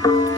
thank you